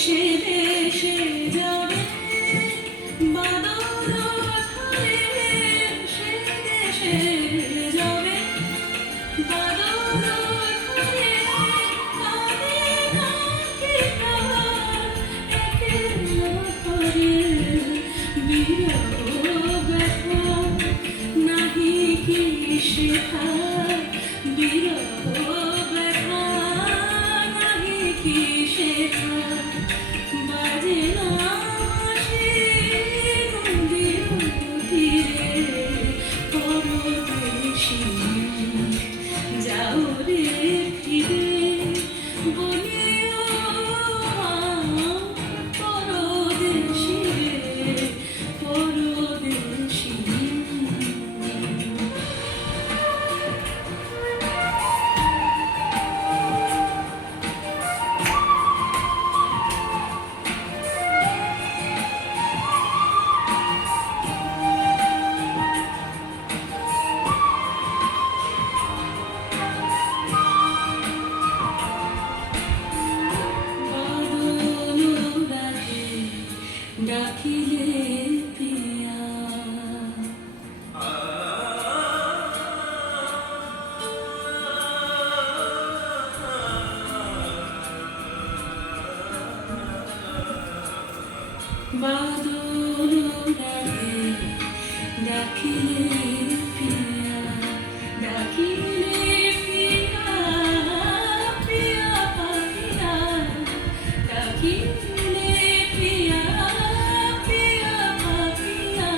সে দেশে যাবে বাদল ঝরে, সে দেশে যাবে বাদল ঝরে, কাঁদে নাকি প্রাণ একেলা করে, বিরহ ব্যথা নাহি কি শেখা, বিরহ ব্যথা নাহি কি শেখা, বাজে না সে নদীর তীরে পরদেশী, যাও রে ফিরে বলিও পরদেশী রে পরদেশী। ডাকিলে পিয়া বাদল ডাকে, ডাকিলে পিয়া, ডাকিলে পিয়া, পিয়া পাখিয়া, ডাকিলে পিয়া, পিয়া পাখিয়া,